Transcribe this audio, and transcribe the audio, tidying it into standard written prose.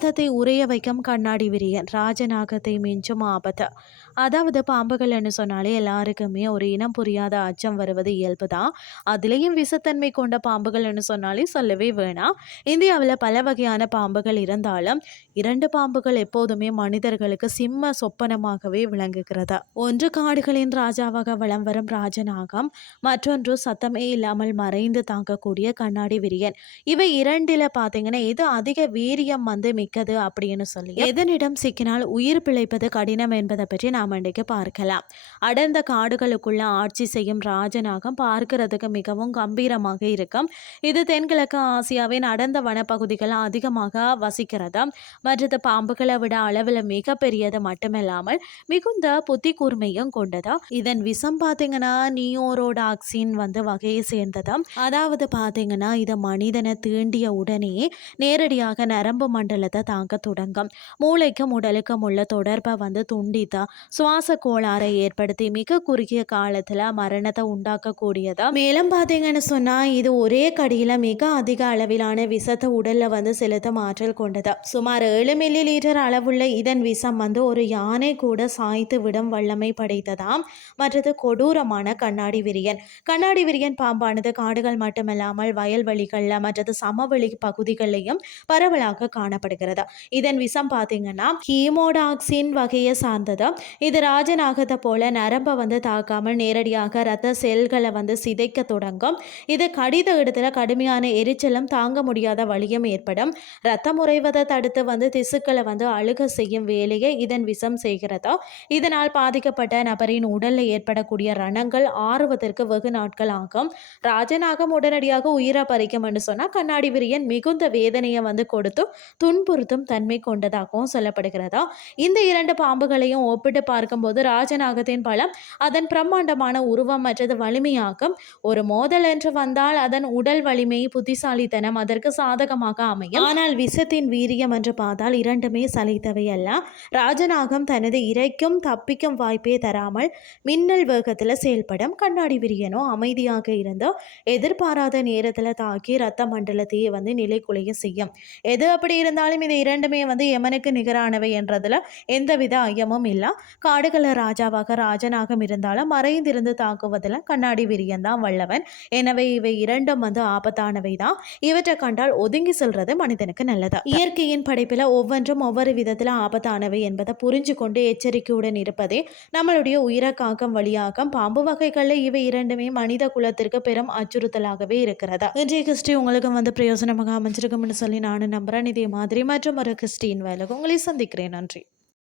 ரத்தத்தை உறைய வைக்கும் கண்ணாடி விரியன், ராஜநாகத்தை மிஞ்சும் ஆபத்து. அதாவது பாம்புகள்னு சொன்னாலே எல்லாருக்குமே ஒரு இனம் புரியாத அச்சம் வருவது இயல்புதான். அதுலேயும் விஷத்தன்மை கொண்ட பாம்புகள்னு சொன்னாலே சொல்லவே வேணாம். இந்தியாவில் பல வகையான பாம்புகள் இருந்தாலும் இரண்டு பாம்புகள் எப்போதுமே மனிதர்களுக்கு சிம்ம சொப்பனமாகவே விளங்குகிறது. ஒன்று காடுகளின் ராஜாவாக வலம் வரும் ராஜநாகம், மற்றொன்று சத்தமே இல்லாமல் மறைந்து தாக்கக்கூடிய கண்ணாடி விரியன். இவை இரண்டில பாத்தீங்கன்னா எது அதிக வீரியம் மிக்கது அப்படின்னு சொல்லி எதனிடம் சிக்கினால் உயிர் பிழைப்பது கடினம் என்பதை பற்றி நாம் இன்றைக்கு பார்க்கலாம். அடர்ந்த காடுகளுக்குள்ள ஆட்சி செய்யும் ராஜநாகம் பார்க்கிறதுக்கு மிகவும் கம்பீரமாக இருக்கும். இது தென்கிழக்கு ஆசியாவின் அடர்ந்த வனப்பகுதிகள் அதிகமாக வசிக்கிறது. மற்றது பாம்புகளை விட அளவில் மிக பெரியது மட்டுமில்லாமல் மிகுந்த புத்தி கூர்மையும் கொண்டது. இதன் விஷம் பார்த்தீங்கன்னா நியோரோடாக்சின் வகையை சேர்ந்தது. அதாவது பார்த்தீங்கன்னா இது மனிதனை தீண்டிய உடனே நேரடியாக நரம்பு மண்டலத்தை தாக்க தொடங்கும். மூளைக்கும் உடலுக்கும் உள்ள தொடர்பை துண்டித்து சுவாச கோளாறை ஏற்படுத்தி மிக குறுகிய காலத்துல மரணத்தை உண்டாக்கக்கூடியது. மேலும் பார்த்தீங்கன்னு சொன்னா இது ஒரே கடியில மிக அதிக அளவிலான விஷத்தை உடல்ல செலுத்த ஆற்றல் கொண்டது. சுமார் 7 மில்லி லிட்டர் அளவுள்ள இதன் விஷம் ஒரு யானை கூட சாய்த்து விடும் வல்லமை படைத்ததாம். மற்றது கொடூரமான கண்ணாடி விரியன். கண்ணாடி விரியன் பாம்பானது காடுகள் மட்டுமல்லாமல் வயல்வெளிகள்ல மற்றது சமவெளி பகுதிகளிலையும் பரவலாக காணப்படுகிறது. இதன் விஷம் பார்த்தீங்கன்னா ஹீமோடாக்சின் வகையை சார்ந்தது. இது ராஜநாகத்தை போல நரம்பை தாக்காமல் நேரடியாக இரத்த செல்களை சிதைக்க தொடங்கும். இது கடித இடத்துல கடுமையான எரிச்சலும் தாங்க முடியாத வலியும் ஏற்படும். ரத்தம் உறைவதை தடுத்து திசுக்களை அழுக செய்யும் வேலையை இதன் விஷம் செய்கிறதோ. இதனால் பாதிக்கப்பட்ட நபரின் உடலில் ஏற்படக்கூடிய ரணங்கள் ஆறுவதற்கு வெகு நாட்கள் ஆகும். ராஜநாகம் உடனடியாக உயிரை பறிக்கும் என்று சொன்னால் கண்ணாடி விரியன் மிகுந்த வேதனையை கொடுத்து துன்புறுத்தும் தன்மை கொண்டதாகவும் சொல்லப்படுகிறதா. இந்த இரண்டு பாம்புகளையும் ஒப்பிட்டு பார்க்கும்போது ராஜநாகத்தின் பலம் அதன் பிரம்மாண்டமான உருவம் மற்றது வலிமையாகும். ஒரு மோதல் என்று வந்தால் அதன் உடல் வலிமை புத்திசாலித்தனம் அதற்கு சாதகமாக அமையும். ஆனால் விஷத்தின் வீரியம் என்று பார்த்தால் இரண்டுமே சலித்தவை அல்ல. ராஜநாகம் தனது இறைக்கும் தப்பிக்கும் வாய்ப்பே தராமல் மின்னல் வேகத்தில் செயல்படும். கண்ணாடி விரியனோ அமைதியாக இருந்தோ எதிர்பாராத நேரத்தில் தாக்கி ரத்த மண்டலத்தையே நிலைக்குலைய செய்யும். எது அப்படி இருந்தாலும் இது இரண்டுமே யமனுக்கு நிகரானவை என்றதுல எந்தவித ஐயமும் இல்லை. காடுகள ராஜாவாக ராஜநாகம் இருந்தாலும் மறைந்திருந்து தாக்குவதில் கண்ணாடி விரியன் தான் வல்லவன். எனவே இவை இரண்டும் ஆபத்தானவை தான். இவற்றை கண்டால் ஒதுங்கி செல்றது மனிதனுக்கு நல்லது. இயற்கையின் படைப்பில் ஒவ்வொன்றும் ஒவ்வொரு விதத்தில் ஆபத்தானவை என்பதை புரிஞ்சு கொண்டு எச்சரிக்கையுடன் இருப்பதே நம்மளுடைய உயிரை காக்கும் வழியாகும். பாம்பு வகைகளில் இவை இரண்டுமே மனித குலத்திற்கு பெரும் அச்சுறுத்தலாகவே இருக்கிறது. இன்றைய கிறிஸ்டி உங்களுக்கு பிரயோஜனமாக அமைஞ்சிருக்கும்னு சொல்லி நானும் நம்புறேன். இதே மாதிரி மற்றும் ஒரு கிறிஸ்டின் வேலை உங்களை சந்திக்கிறேன். நன்றி.